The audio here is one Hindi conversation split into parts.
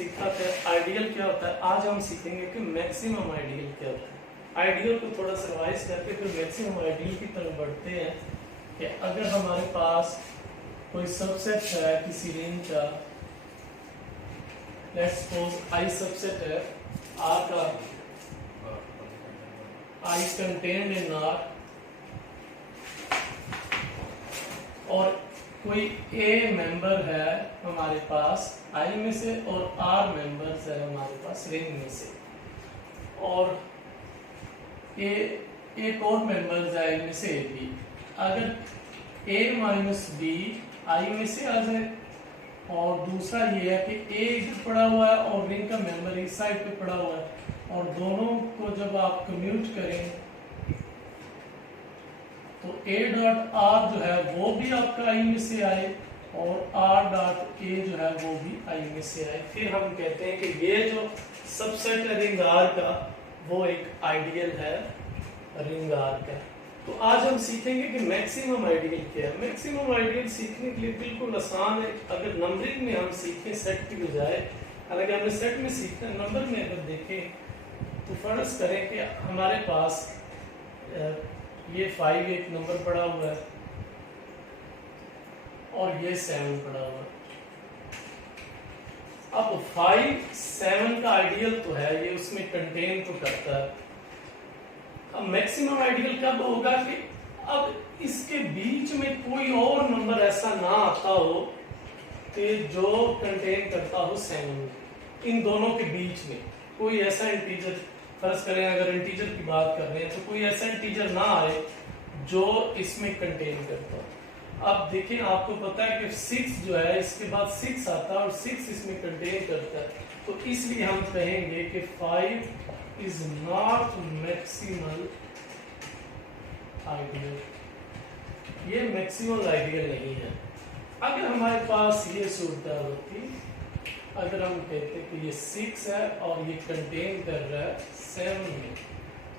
सीखा था आइडियल क्या होता है, आज हम सीखेंगे कि मैक्सिमम आइडियल क्या होता है। आइडियल को थोड़ा सा रिवाइज करके फिर मैक्सिमम आइडियल की तरफ बढ़ते हैं कि अगर हमारे पास कोई सबसेट है किसी रिंग का, लेट्स सपोज आई सबसेट है आर का, आई कंटेन्ड इन आर, और कोई ए मेंबर है हमारे पास आई में से और आर मेंबर्स है हमारे पास रिंग में से, और एक और मेंबर्स है आई में से ए बी। अगर ए माइनस बी आई में से आ जाए, और दूसरा ये है कि ए इधर पड़ा हुआ है और रिंग का मेंबर इस साइड पे पड़ा हुआ है, और दोनों को जब आप कम्यूट करें तो ए डॉट आर जो है वो भी आपका आई में से आए और आर डॉट ए जो है वो भी आई में से आए। फिर हम कहते हैं कि ये जो सबसेट है रिंग आर का वो एक आइडियल है रिंग आर का। तो आज हम सीखेंगे कि मैक्सिमम आइडियल क्या है। मैक्सिमम आइडियल सीखने के लिए बिल्कुल आसान है। अगर नंबरिंग में हम सीखें सेट की बजाय, हालांकि हमने सेट में सीखना है, नंबर में अगर देखें तो फर्ज करें कि हमारे पास ये 5 एक नंबर पड़ा हुआ है और ये 7 पड़ा हुआ है। अब 5 7 का आइडियल तो है, ये उसमें कंटेन तो करता है। अब मैक्सिमम आइडियल कब होगा कि अब इसके बीच में कोई और नंबर ऐसा ना आता हो कि जो कंटेन करता हो 7। इन दोनों के बीच में कोई ऐसा इंटीजर, फर्ज करें अगर इंटीजर की बात कर रहे हैं तो कोई ऐसा इंटीजर ना आए जो इसमें कंटेन करता हो। अब देखिए आपको पता है कि 6 जो है इसके बाद 6 आता है और 6 इसमें कंटेन करता है, तो इसलिए हम कहेंगे कि 5 इज नॉट मैक्सिमल आइडियल, ये मैक्सिमल आइडियल नहीं है। अगर हमारे पास ये सूरत होती, अगर हम कहते कि ये 6 है और ये कंटेन कर रहा है 7 में,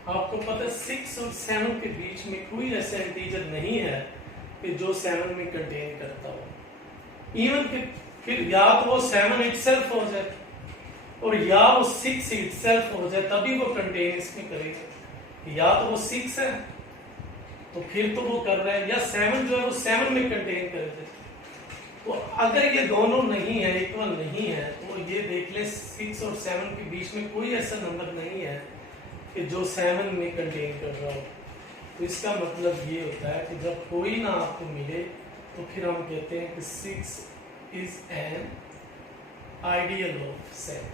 आपको पता है 6 और 7 के बीच में कोई ऐसा इंटीजर नहीं है कि जो 7 में कंटेन करता हो। इवन कि फिर या तो वो 7 इटसेल्फ हो जाए और या वो 6 इटसेल्फ हो जाए, तभी वो कंटेन इसमें करेगा। या तो वो 6 है तो फिर तो वो कर रहा है, या 7 जो है वो 7 में कंटेन कर दे। तो अगर ये दोनों नहीं है, इक्वल नहीं है, तो ये देख ले 6 और 7 के बीच में कोई ऐसा नंबर नहीं है कि जो 7 में कंटेन कर रहा हो। तो इसका मतलब ये होता है कि जब कोई ना आपको मिले तो फिर हम कहते हैं कि 6 इज एन आइडियल ऑफ 7।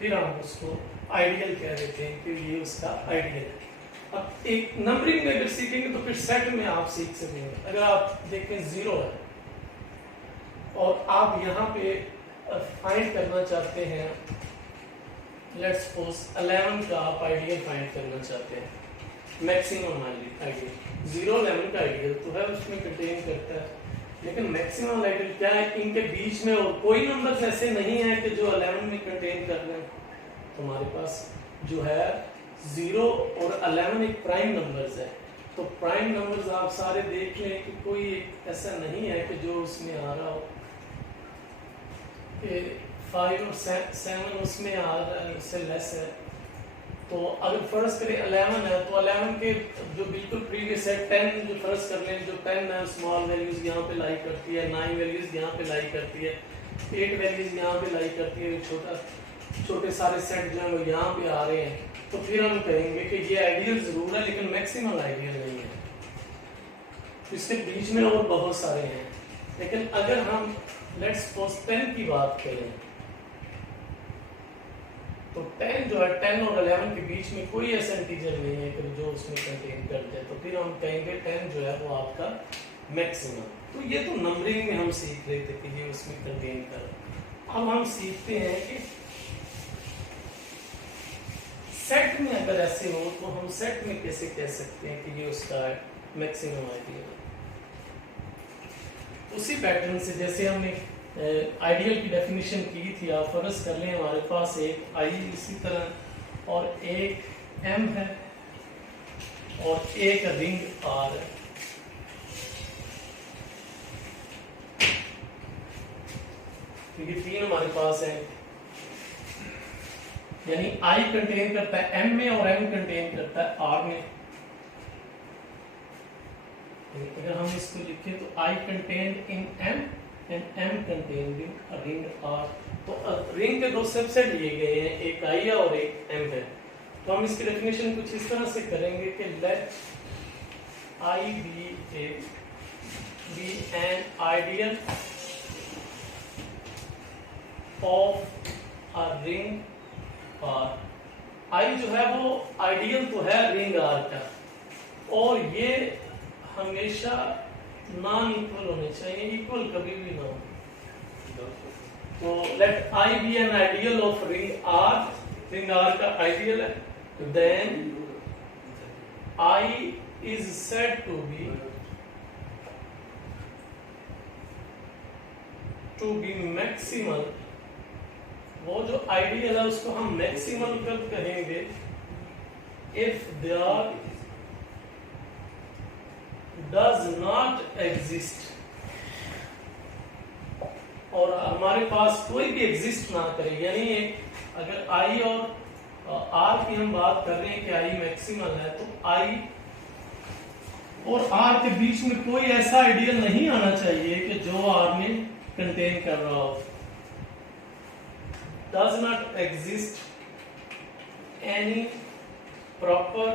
फिर हम उसको आइडियल कह देते हैं कि ये उसका आइडियल है। अब एक नंबरिंग में अगर सीखेंगे तो फिर सेट में आप सीख सकेंगे। अगर आप देखें 0 है और आप यहाँ पे फाइंड करना चाहते हैं, लेट्स सपोज 11 का आप आइडियल फाइंड करना चाहते हैं, मैक्सिमम आइडियल 0 11 का आइडियल तो है, उसमें कंटेन करता है, लेकिन मैक्सिमम आइडियल क्या है, इनके बीच में और कोई नंबर्स ऐसे नहीं है कि जो 11 में कंटेन कर रहे हैं। तो हमारे पास जो है 0 और 11 एक प्राइम नंबर्स है, तो प्राइम नंबर्स आप सारे देख लें कि कोई ऐसा नहीं है कि जो उसमें आ रहा हो कि 5 और 7 उसमें आ रहा है, उससे लेस है। तो अगर फर्ज करें 11 है तो 11 के जो बिल्कुल प्रीवियस है 10, जो फर्ज कर लें जो 10 है स्मॉल वैल्यूज यहाँ पे लाई करती है, 9 वैल्यूज यहाँ पे लाई करती है, 8 वैल्यूज यहाँ पे लाई करती है, छोटे सारे सेट जो है वो यहाँ पे आ रहे हैं। तो फिर हम कहेंगे कि ये आइडियल जरूर है लेकिन मैक्सिमल आइडियल नहीं है। इसके बीच में और बहुत सारे हैं, लेकिन अगर हम लेट्स सपोज 10 की बात करें तो 10 जो है 10 और 11 के बीच में कोई ऐसा इंटीजर नहीं है कि जो उसमें कंटेन करते हैं, तो फिर हम कहेंगे 10 जो है वो आपका मैक्सिमम। तो ये तो नंबरिंग में हम सीख रहे थे कि ये उसमें कंटेन कर। अब हम सीखते हैं कि सेट में अगर ऐसे हो तो हम सेट में कैसे कह सकते हैं कि ये उसका मैक्सिमम आइडियल है। उसी पैटर्न से जैसे हमने आइडियल की डेफिनेशन की थी, आप फर्ज कर लें हमारे पास एक आई इसी तरह और एक एम है और एक रिंग आर है। क्योंकि 3 हमारे पास है, यानी I कंटेन करता है M में और M कंटेन करता है R में। अगर हम इसको लिखें तो I contained in M and M contained in ring R। तो रिंग के दो सबसेट लिए गए हैं, एक I है और एक M है। तो हम इसकी डेफिनेशन कुछ इस तरह से करेंगे कि let I be an ideal of a ring R। I जो है वो आइडियल तो है रिंग R का, और ये हमेशा नॉन इक्वल होने चाहिए, इक्वल कभी भी ना हो। तो let I be an ideal of ring R, ring R का आइडियल है, then I is said to be maximal। वो जो आइडियल है उसको हम मैक्सिमल कब कहेंगे, if there does not exist, और हमारे पास कोई भी एग्जिस्ट ना करे। यानी अगर I और R की हम बात कर रहे हैं कि I मैक्सिमल है, तो I और R के बीच में कोई ऐसा आइडियल नहीं आना चाहिए कि जो R में कंटेन कर रहा हो। does not exist any proper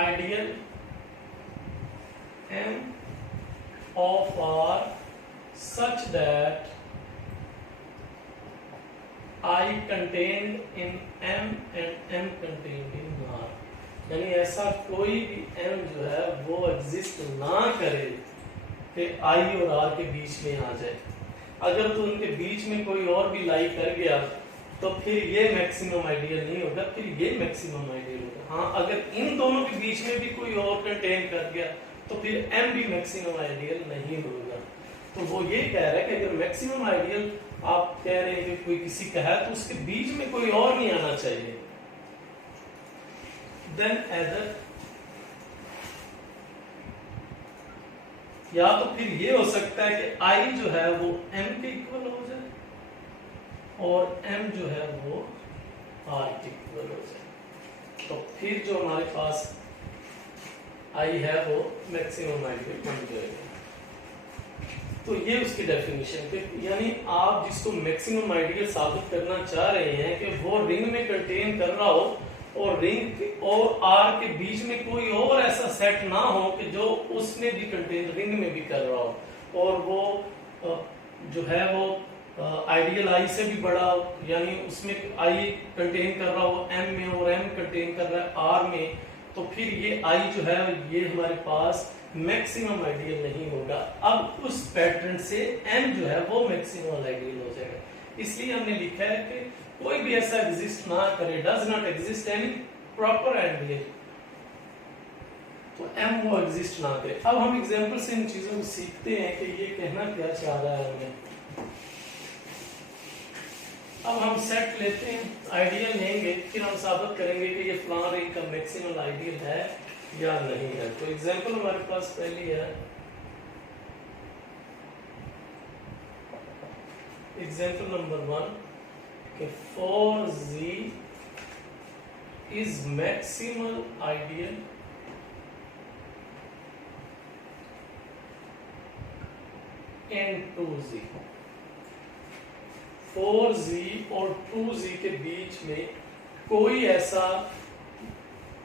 ideal M of R such that I contained in M and M contained in R। यानी ऐसा कोई भी M जो है वो एग्जिस्ट ना करे कि I और R के बीच में आ जाए। अगर तो उनके बीच में कोई और भी लाई कर गया तो फिर ये मैक्सिमम आइडियल नहीं होगा, फिर ये मैक्सिमम आइडियल होगा। हाँ, अगर इन दोनों के बीच में भी कोई और कंटेन कर गया तो फिर M भी मैक्सिमम आइडियल नहीं होगा। तो वो ये कह रहा है कि अगर मैक्सिमम आइडियल आप कह रहे हैं कि कोई किसी का है तो उसके बीच में कोई और नहीं आना चाहिए। देन either, या तो फिर ये हो सकता है कि I जो है वो M के इक्वल हो जाए और M जो है वो R के इक्वल हो जाए, तो फिर जो हमारे पास I है वो मैक्सिमम आइडियल बन जाएगा। तो ये उसकी डेफिनेशन है। यानी आप जिसको मैक्सिमम आइडियल साबित करना चाह रहे हैं कि वो रिंग में कंटेन कर रहा हो और रिंग और R के बीच में कोई और ऐसा सेट ना हो कि जो उसमें भी कंटेन रिंग में भी कर रहा हो, और वो जो है वो आइडियल I से भी बड़ा हो, यानी उसमें I कंटेन कर रहा हो M में और M कंटेन कर रहा है R में, तो फिर ये I जो है ये हमारे पास मैक्सिमम आइडियल नहीं होगा। अब उस पैटर्न से M जो है वो मैक्सिमम आइडियल हो जाएगा। इसलिए हमने लिखा है कि कोई भी ऐसा एग्जिस्ट ना करे, does not exist any proper ideal, तो M वो एग्जिस्ट ना करे। अब हम एग्जांपल से इन चीजों को सीखते हैं कि ये कहना क्या चाह रहा है हमें। अब हम सेट लेते हैं, आइडियल लेंगे, फिर हम साबित करेंगे कि ये फलां रिंग का मैक्सिमम आइडियल है या नहीं है। तो एग्जांपल हमारे पास पहली है, एग्जांपल नंबर 1 कि 4Z is maximal ideal in 2Z। 4Z और 2Z के बीच में कोई ऐसा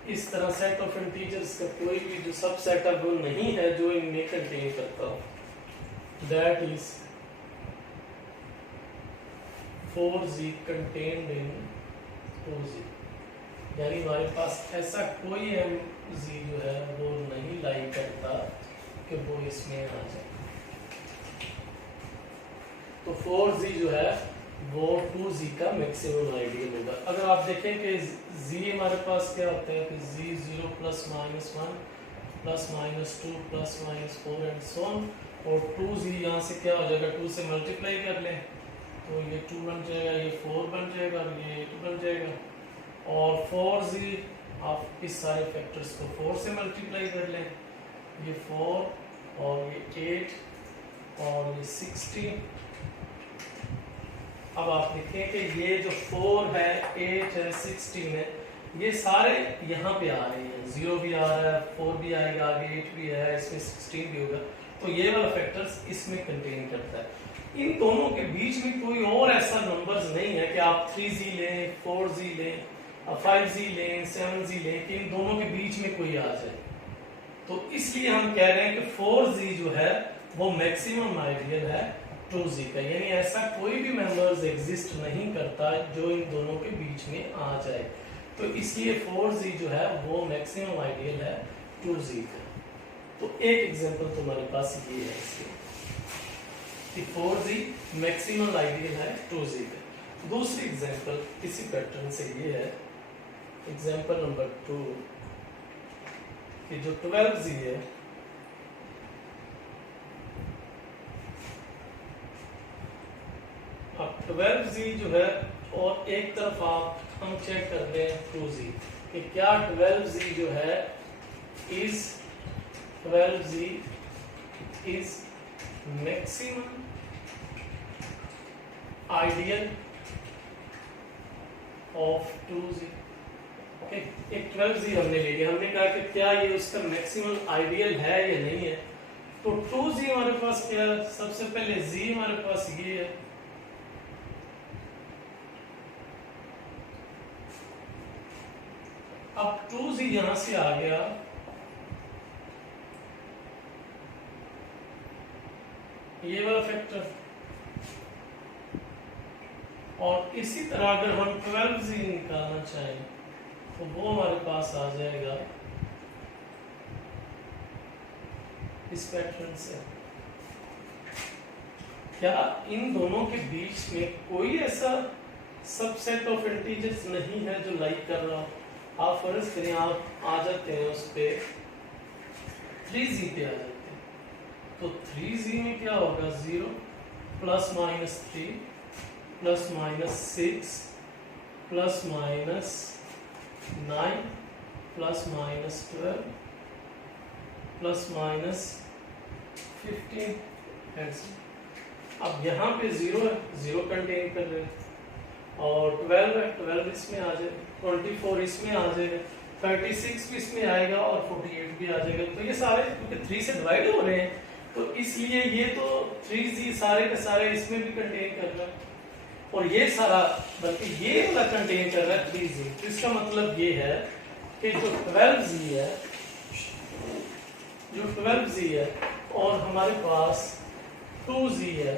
इस तरह सेट ऑफ इंटीजर्स का कोई भी जो सब सेट है वो नहीं है जो इनमें कंटेन करता हो। That is 4Z contained in 2Z। यानी हमारे पास ऐसा कोई MZ जो है वो नहीं लाई करता कि वो इसमें आ जाए। तो 4Z जो है वो 2Z का मैक्सिमम आइडियल होगा। अगर आप देखें कि Z हमारे पास क्या होता है कि Z 0 +- 1 +- 2 +- 4 एंड सो ऑन, और 2Z यहाँ से क्या हो जाएगा, 2 से मल्टीप्लाई कर लें तो ये 2 बन जाएगा, ये 4 बन जाएगा और ये 8 बन जाएगा। और 4Z आप इस सारे फैक्टर्स को 4 से मल्टीप्लाई कर लें, ये 4 और ये 8 और ये 16। अब आप देखें कि ये जो 4 है, 8 है, 16 है, ये सारे यहाँ पे आ रहे हैं। 0 भी आ रहा है, 4 भी आएगा, आगे 8 भी है, इसमें 16 भी होगा। तो ये वाला फैक्टर्स इसमें कंटेन करता है। इन दोनों के बीच में कोई और ऐसा नंबर्स नहीं है कि आप 3z लें, 4z लें, 5z लें, 7z लें, कि इन दोनों के बीच में कोई आ जाए। तो इसलिए हम कह रहे हैं कि 4z जो है वो मैक्सिमम आइडियल है 2z का, यानी ऐसा कोई भी मेंबर्स एग्जिस्ट नहीं करता जो इन दोनों के बीच में आ जाए। तो इसलिए 4z जो है वो मैक्सिमम आइडियल है 2z का। तो एक एग्जांपल तुम्हारे पास ये है इसके, कि 4z मैक्सिमम आइडियल है 2z का। दूसरी एग्जांपल इसी पैटर्न से ये है, एग्जांपल नंबर 2, कि जो 12z है, अब 12z जो है, और एक तरफ आप हम चेक कर रहे हैं 2z, कि क्या 12z जो है is 12z is maximum ideal of 2z। Okay, एक 12z हमने ले लिया, हमने कहा कि क्या ये उसका मैक्सिमम आइडियल है या नहीं है। तो 2z हमारे पास क्या है, सबसे पहले z हमारे पास ये है, अब 2z यहां से आ गया, ये वाला फैक्टर, और इसी तरह अगर हम 12z निकालना चाहें तो वो हमारे पास आ जाएगा इस पैटर्न से। क्या इन दोनों के बीच में कोई ऐसा सबसेट ऑफ इंटीजर्स नहीं है जो लाइक कर रहा हो? आप फर्ज करें आप आ जाते हैं उस पे 3z पे आ जाते हैं, तो 3z में क्या होगा, 0 plus minus 3 plus minus 6 plus minus 9 plus minus 12 plus minus 15। अब यहाँ पे 0 है, 0 कंटेन कर रहे हैं, और 12 है, 12 इसमें आ जाएगा, 24 इसमें आ जाएगा, 36 भी इसमें आएगा, और 48 भी आ जाएगा। तो ये सारे क्योंकि 3 से डिवाइड हो रहे हैं, तो इसलिए ये तो 3z सारे के सारे इसमें भी कंटेन कर रहा है, और ये सारा बल्कि ये वाला कंटेन कर रहा है 3z। तो इसका मतलब ये है कि जो 12z है, जो 12z है और हमारे पास 2z है,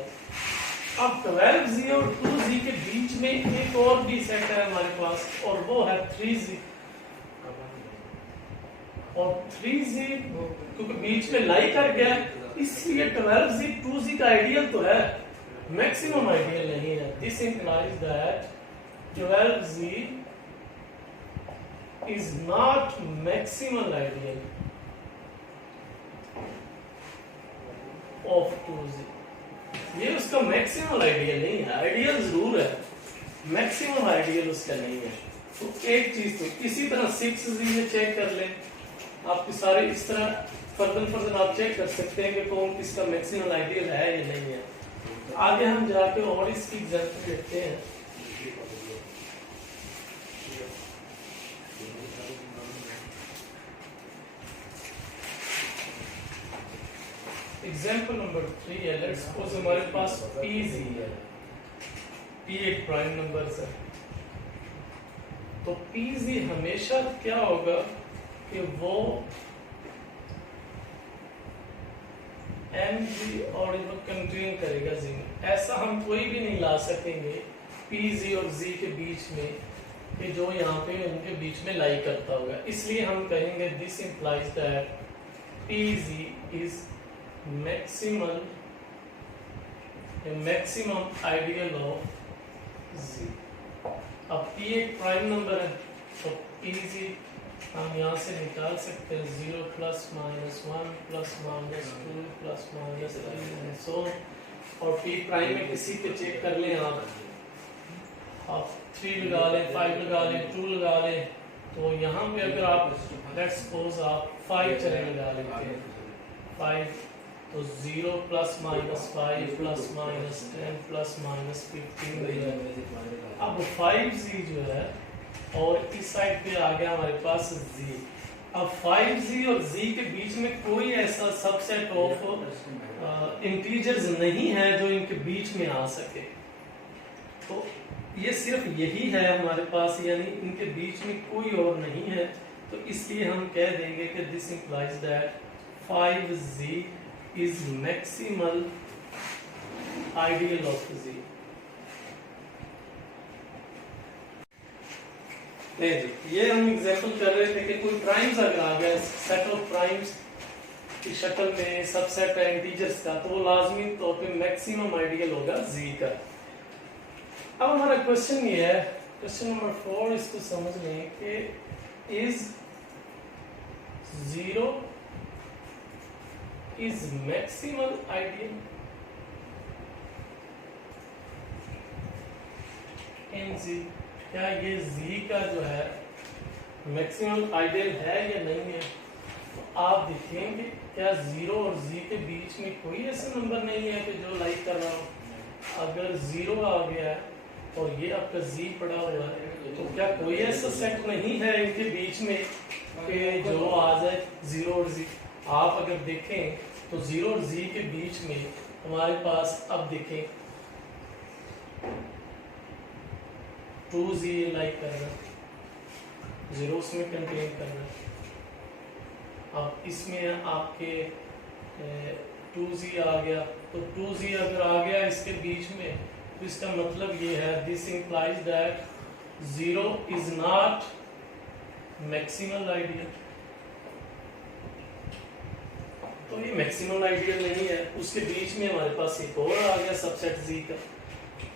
अब 12z और 2z के बीच में एक और भी सेट है हमारे पास, और वो है 3z। और 3z क्योंकि बीच में लाई कर गया, इसलिए 12z 2z का आइडियल तो है, मैक्सिमम आइडियल नहीं है। This implies that 12z is not maximum ideal of 2z। ये उसका मैक्सिमम आइडियल नहीं है, आइडियल जरूर है, मैक्सिमम आइडियल उसका नहीं है। तो एक चीज तो इसी तरह 6z में चेक कर लें, आपके सारे इस तरह फर्दर आप चेक कर सकते हैं कि कौन किसका मैक्सिमम आइडियल है या नहीं है। तो आगे हम जाके और इसकी एग्जांपल देखते हैं। एग्जाम्पल नंबर 3 है, लेट्स सपोज हमारे पास pz है, p एक प्राइम नंबर है, तो pz हमेशा क्या होगा कि वो mg और कंटेन करेगा z में। ऐसा हम कोई भी नहीं ला सकेंगे pz और z के बीच में कि जो यहाँ पे उनके बीच में लाई करता होगा, इसलिए हम कहेंगे this implies that pz is maximum ideal of z। अब p एक प्राइम नंबर है, तो pz हम यहाँ से निकाल सकते हैं 0 plus minus 1 plus minus 2 plus minus 3 सो, और p प्राइम में किसी पे चेक कर लें आप 3 लगा लें, 5 लगा लें, 2 लगा लें, तो यहाँ पे अगर आप लेट्स सपोज आप 5 चले लगा लेते हैं, 5 तो 0 plus minus 5 plus minus 10 plus minus 15। अब 5z जो है और इस साइड पे आ गया हमारे पास z। अब 5z और z के बीच में कोई ऐसा सबसेट ऑफ इंटीजर्स नहीं है जो इनके बीच में आ सके। तो ये सिर्फ यही है हमारे पास, यानी इनके बीच में कोई और नहीं है। तो इसलिए हम कह देंगे कि this implies that 5z is maximal ideal of z। नहीं जी, ये हम एग्जांपल कर रहे थे कि कोई प्राइम्स अगर आ गया सेट ऑफ प्राइम्स की शक्ल में सबसेट है इंटीजर्स का, तो वो लाजमी तौर पे मैक्सिमम आइडियल होगा z का। अब हमारा क्वेश्चन ये है, क्वेश्चन नंबर 4, इसको समझ लें कि is 0 is maximal ideal in z। क्या ये z का जो है मैक्सिमम आइडियल है या नहीं है? तो आप देखेंगे क्या 0 और z के बीच में कोई ऐसा नंबर नहीं है कि जो लाइक कर रहा हो। अगर 0 आ गया है और ये आपका z पड़ा हुआ है, तो क्या कोई ऐसा सेट नहीं है इनके बीच में कि जो आ जाए 0 और z? आप अगर देखें तो 0 और z के बीच में हमारे पास, अब देखें 2z लाइक कर रहा है, 0 उसमें कंटेन कर रहा है। अब इसमें आपके 2z आ गया, तो 2z अगर आ गया इसके बीच में, तो इसका मतलब ये है this implies that 0 is not maximal ideal. तो ये मैक्सिमल आइडियल नहीं है। उसके बीच में हमारे पास एक और आ गया सबसेट z का।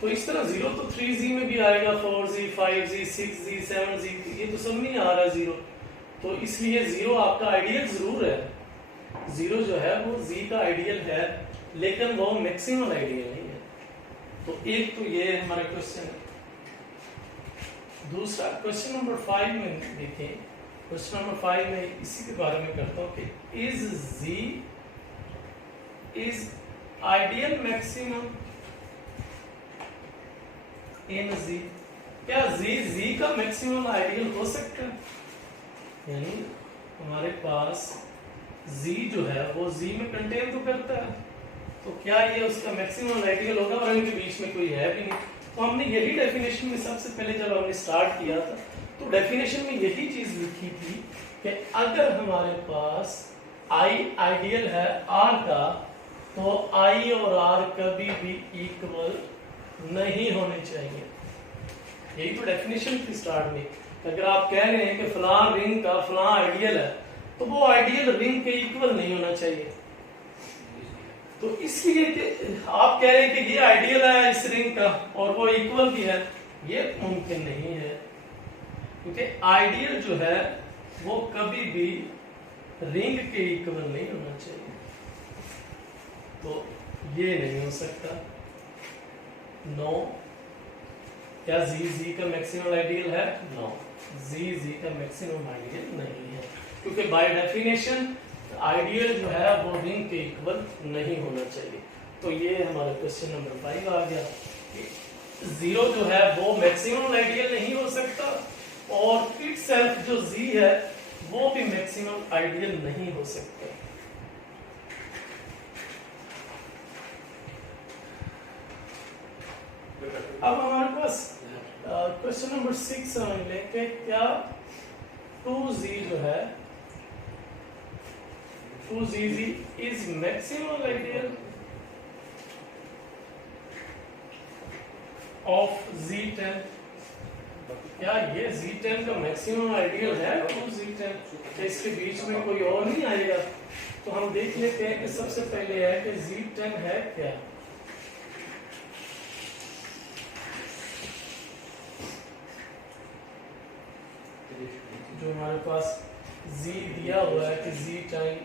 तो इस तरह 0 तो 3z में भी आएगा, 4z 5z 6z 7z, ये तो सब नहीं आ रहा 0। तो इसलिए 0 आपका आइडियल जरूर है। 0 जो है वो z का आइडियल है, लेकिन वो मैक्सिमम आइडियल नहीं है। तो एक तो ये हमारा क्वेश्चन है। दूसरा क्वेश्चन नंबर 5 में देखें, क्वेश्चन नंबर 5 में इसी के बारे में करता हूँ कि is z is ideal maximum in z। क्या z का मैक्सिमम आइडियल हो सकता है? यानी हमारे पास z जो है वो z में कंटेन तो करता है, तो क्या ये उसका मैक्सिमम आइडियल होगा? और इनके बीच में कोई है भी नहीं। तो हमने यही डेफिनेशन में सबसे पहले जब हमने स्टार्ट किया था, तो डेफिनेशन में यही चीज लिखी थी कि अगर हमारे पास i आइडियल है r का, तो i और r कभी भी इक्वल नहीं होने चाहिए। यही तो डेफिनेशन थी स्टार्ट में। अगर आप कह रहे हैं कि फलां रिंग का फलां आइडियल है, तो वो आइडियल रिंग के इक्वल नहीं होना चाहिए। तो इसलिए कि आप कह रहे हैं कि ये आइडियल है इस रिंग का और वो इक्वल भी है, ये मुमकिन नहीं है, क्योंकि आइडियल जो है वो कभी भी रिंग के इक्वल नहीं होना चाहिए। तो ये नहीं हो सकता। नो। क्या z का मैक्सिमम आइडियल है? नो, z का मैक्सिमम आइडियल नहीं है, क्योंकि बाय डेफिनेशन आइडियल जो है वो रिंग के इक्वल नहीं होना चाहिए। तो ये हमारा क्वेश्चन नंबर 5 आ गया कि 0 जो है वो मैक्सिमम आइडियल नहीं हो सकता, और इटसेल्फ जो z है वो भी मैक्सिमम आइडियल नहीं हो सकता। अब हमारे पास क्वेश्चन नंबर 6 समझ लें कि क्या 2z जो है 2z is maximum ideal of z10। क्या ये z10 का मैक्सिमम आइडियल है 2z10? इसके बीच में कोई और नहीं आएगा। तो हम देख लेते हैं कि सबसे पहले है कि z10 है क्या। जो हमारे पास z दिया हुआ है कि z10,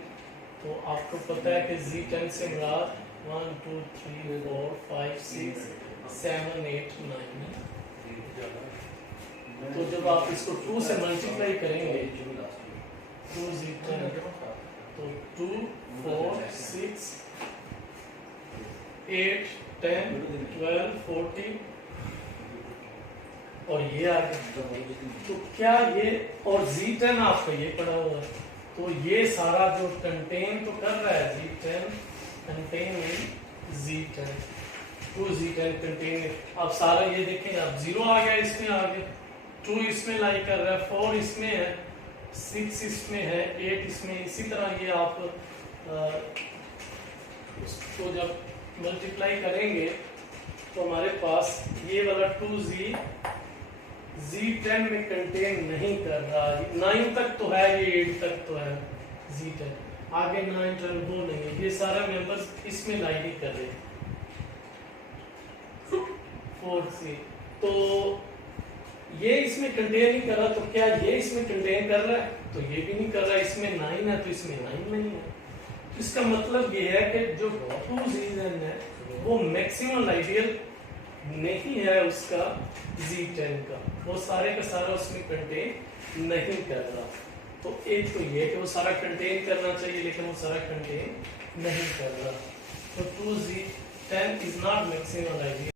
तो आपको पता है कि z10 से मुराद 1 2 3 4 5 6 7 8 9। तो जब आप इसको 2 से मल्टीप्लाई करेंगे 2z10, तो 2 4 6 8 10 12 14 और ये आ गया। तो क्या ये और Z10 आपको ये पड़ा हुआ है, तो ये सारा जो कंटेन तो कर रहा है Z10 contain Z10 2 Z10 contain. अब सारा ये देखें, अब 0 आ गया, इसमें आ गया, 2 इसमें लाई कर रहा है, 4 इसमें है, 6 इसमें है, 8 इसमें। इसी तरह ये आप उसको जब मल्टीप्लाई करेंगे तो हमारे पास ये वाला 2Z Z10 में कंटेन नहीं कर रहा। 9 तक तो है, ये 8 तक तो है Z10, आगे 9 10 वो नहीं है, ये सारा मेंबर्स इसमें लाई नहीं कर रहे। 4C तो ये इसमें कंटेन नहीं कर रहा, तो क्या ये इसमें कंटेन कर रहा है? तो ये भी नहीं कर रहा। इसमें 9 है तो इसमें 9 नहीं है। तो इसका मतलब ये है कि जो 2Z है वो मैक्सिमम आइडियल नहीं है उसका Z10 का, वो सारे का सारा उसमें कंटेन नहीं कर रहा। तो एक तो ये कि वो सारा कंटेन करना चाहिए लेकिन वो सारा कंटेन नहीं कर रहा। तो 2Z10 is not maximum ideal.